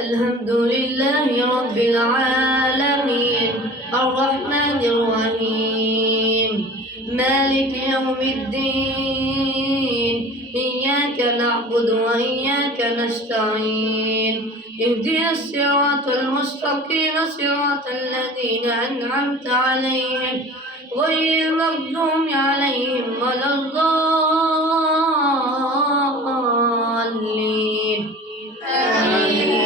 الحمد لله رب العالمين الرحمن الرحيم مالك يوم الدين إياك نعبد وإياك نستعين اهدنا الصراط المستقيم صراط الذين أنعمت عليهم غير المغضوب عليهم ولا الضالين آمين.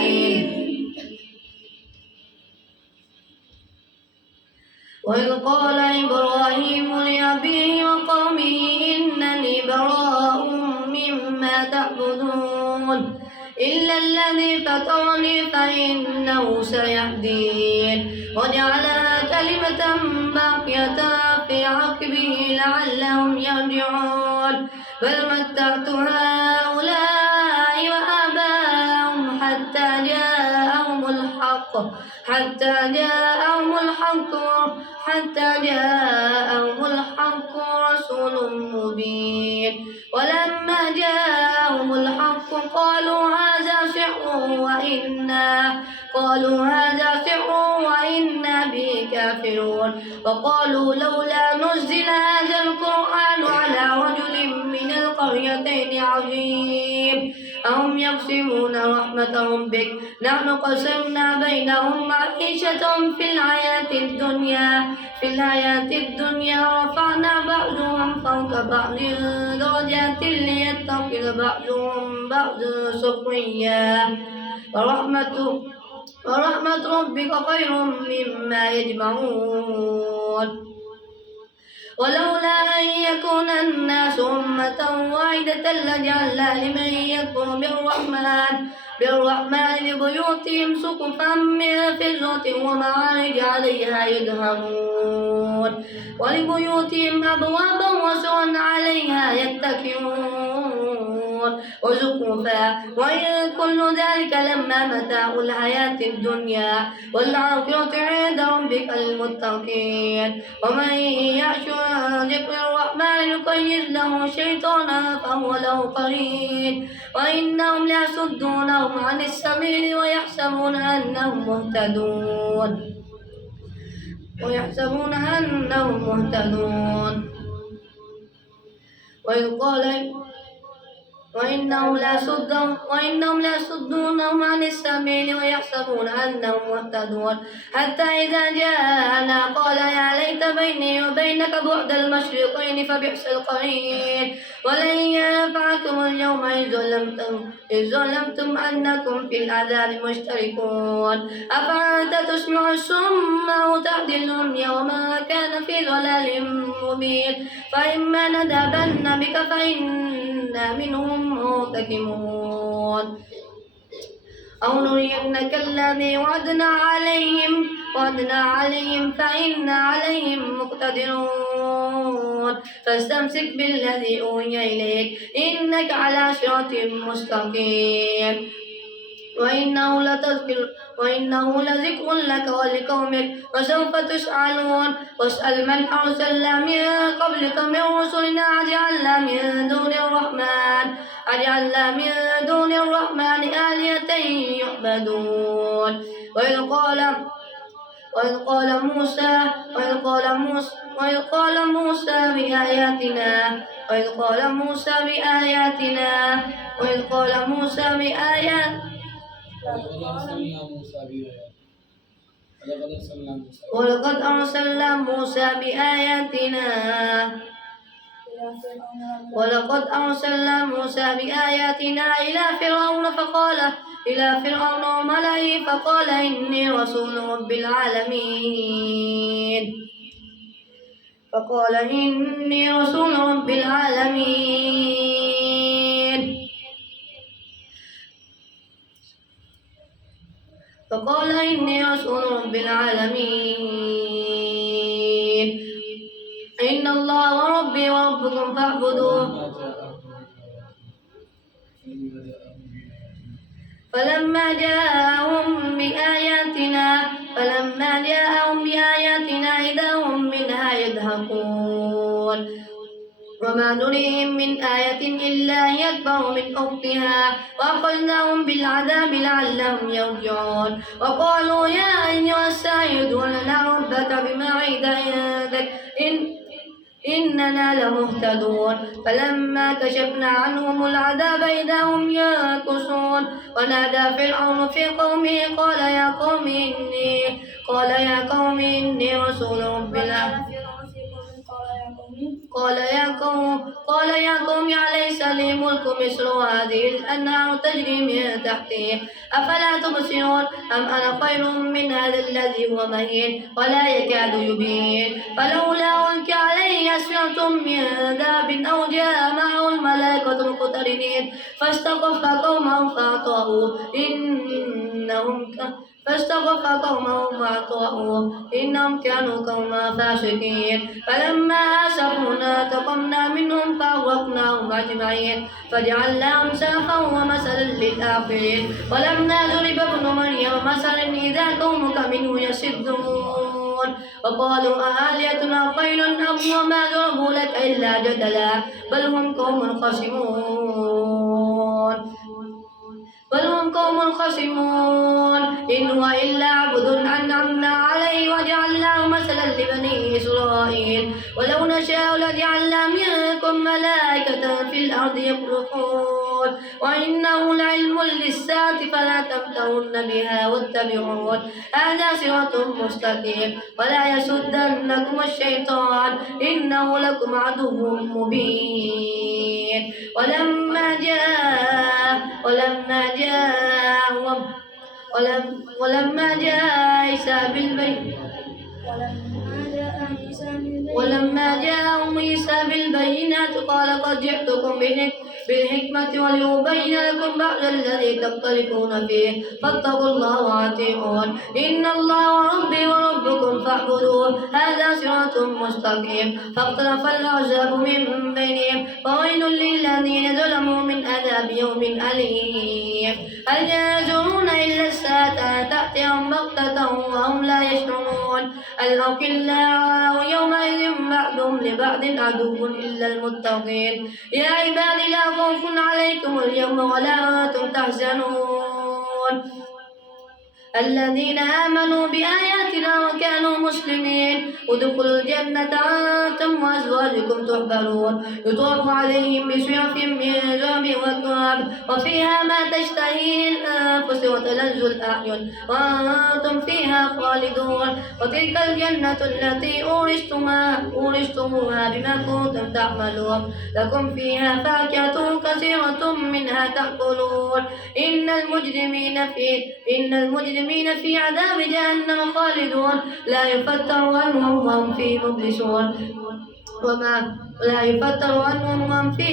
وإذ قال إبراهيم لأبيه وقومه إنني براء مما تعبدون إلا الذي فطرني فإنه سيهدين وجعلها كلمة باقية في عقبه لعلهم يرجعون بل متعت هؤلاء وآباءهم حتى جاءهم الحق رسول مبين ولما جاءهم الحق قالوا هذا سحر وإنا به كافرون وقالوا لولا نزل هذا القرآن على رجل من القريتين عظيم أهم يقسمون رحمة ربك نحن قسمنا بينهم معيشتهم في الحياة الدنيا رفعنا بعضهم فوق بعض درجات ليتخذ بعضهم بعضا سخريا ورحمة ربك خير مما يجمعون ولولا أن يكون الناس أمة واحدة لجعلنا لمن يكفر بالرحمن لبيوتهم سقفا من فضة ومعارج عليها يظهرون ولبيوتهم أبوابا وسرا عليها يتكئون وزخرفا وإن كل ذلك لما متاع الحياة الدنيا والآخرة عند ربك للمتقين ومن يعش عن ذكر الرحمن نقيض له شيطانا فهو له قرين وإنهم ليصدونهم عن السبيل ويحسبون أنهم مهتدون وإنهم ليصدونهم عن السبيل ويحسبون أنهم مهتدون حتى إذا جاءنا قال يا ليت بيني وبينك بعد المشرقين فبئس القرين ولن ينفعكم اليوم إذ ظلمتم أنكم في العذاب مشتركون أفأنت تسمع الصم أو تهدي العمي وما كان في ضلال مبين فإما نذهبن بك فإنا منهم منتقمون أو نرينك الذي وعدنا عليهم فإنا عليهم مقتدرون فاستمسك بالذي أوحي إليك إنك على صراط مستقيم وإنه لذكر لك ولقومك وسوف تسألون واسأل من أرسلنا من قبلك من رسلنا أجعلنا من دون الرحمن آلهة يعبدون وإذ قال موسى بآياتنا ولقد أرسلنا موسى بآياتنا إلى فرعون وملئه فقال إني رسول رب العالمين فقال إني رسول رب العالمين إن الله وربي وربكم فاعبدوه فلما جاءهم بآياتنا إذا هم منها يضحكون وما نريهم من آية إلا هي أكبر من أختها وأخذناهم بالعذاب لعلهم يرجعون وقالوا يا أيها الساحر ادع لنا ربك بما عهد عندك إننا لمهتدون فلما كشفنا عنهم العذاب إذا هم ينكثون ونادى فرعون في قومه قال يا قوم إني رسول رب العالمين قال يا قوم أليس لي ملك مصر وهذه الأنهار تجري من تحتي أفلا تبصرون أم أنا خير من هذا الذي هو مهين ولا يكاد يبين فلولا ألقي عليه أسورة من ذهب أو جاء معه الملائكة مقترنين فاستخف قومه فأطاعوه إنهم كانوا قوما فاسقين فلما آسفونا انتقمنا منهم فأغرقناهم أجمعين فجعلناهم سلفا ومثلا للآخرين ولما ضرب ابن مريم مثلا إذا قومك منه يصدون وقالوا أآلهتنا خير أم وما ضربوا لك إلا جدلا بل هم قوم خصمون إن هو إلا عبد أنعمنا عليه وجعلناه مثلا لبني إسرائيل ولو نشاء لجعلنا منكم ملائكة في الأرض يخلقون وإنه لعلم للساعة فلا تمترن بها واتبعون هذا صراط مستقيم ولا يصدنكم الشيطان إنه لكم عدو مبين ولما جاء عيسى بالبينات قال قد جئتكم بالحكمة ولأبين لكم بعض الذي تختلفون فيه فاتقوا الله وأطيعون إن الله ربي وربكم فاعبدوه هذا صراط مستقيم فاختلف الأحزاب من بينهم فويل للذين ظلموا من عذاب يوم أليم هل ينظرون إلا الساعة تأتيهم بغتة وهم لا يشعرون الأخلاء يومئذ بعضهم لبعض عدو إلا المتقين يا عبادي لا خوف عليكم اليوم ولا أنتم تحزنون الذين آمنوا بآياتنا وكانوا مسلمين ادخلوا الجنة أنتم وأزواجكم تحبرون يطاف عليهم بسيوف من ذهب وأكواب وفيها ما تشتهي الأنفس وتلذ الأعين وأنتم فيها خالدون وتلك الجنة التي أورثتموها بما كنتم تعملون لكم فيها فاكهة كثيرة منها تأكلون إن المجرمين في عذاب جهنم خالدون لا يفتر عنهم وهم فيه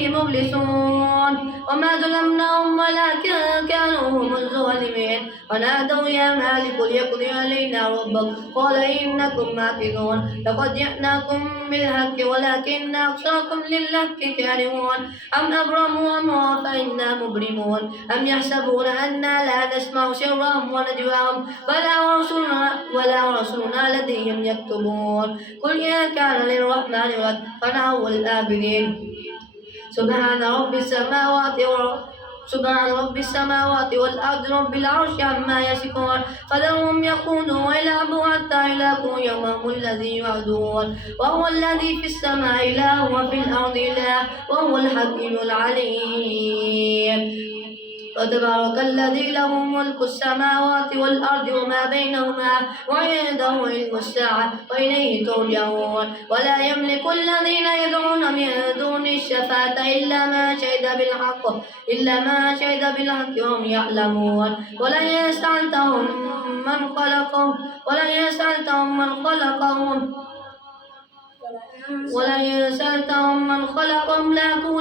مبلسون وما ظلمناهم ولكن كانوا هم الظالمين ونادوا يا مالك ليقضي علينا ربك قال إنكم ماكثون لقد جئناكم بالحق ولكن أكثركم للحق كارهون أم أبرموا أمرا فإنا مبرمون أم يحسبون أنا لا نسمع سرهم ونجواهم ولا ورسلنا لديهم يكتبون قل إن كان للرحمن ولد فأنا أول الآبدين سبحان رب السماوات والأرض رب العرش عما يصفون فذرهم يخوضوا ويلعبوا حتى يلاقوا يومهم الذي يوعدون وهو الذي في السماء إله وفي الأرض إله وهو الحكيم العليم وتبارك الذي له ملك السماوات والأرض وما بينهما وعنده علم الساعة وإليه ترجعون ولا يملك الذين يدعون من دون الشفاعة إلا ما شهد بالحق وهم يعلمون ولئن سألتهم من خلقهم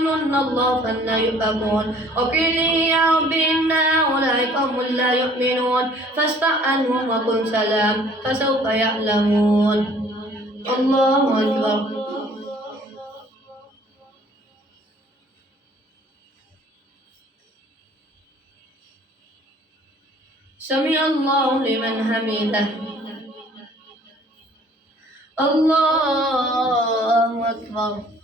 ليقولن الله فأنى يؤفكون وقيل يا رب إن هؤلاء قوم لا يؤمنون فاصفح عنهم وقل سلام فسوف يعلمون الله أكبر سمع الله لمن حمده الله أكبر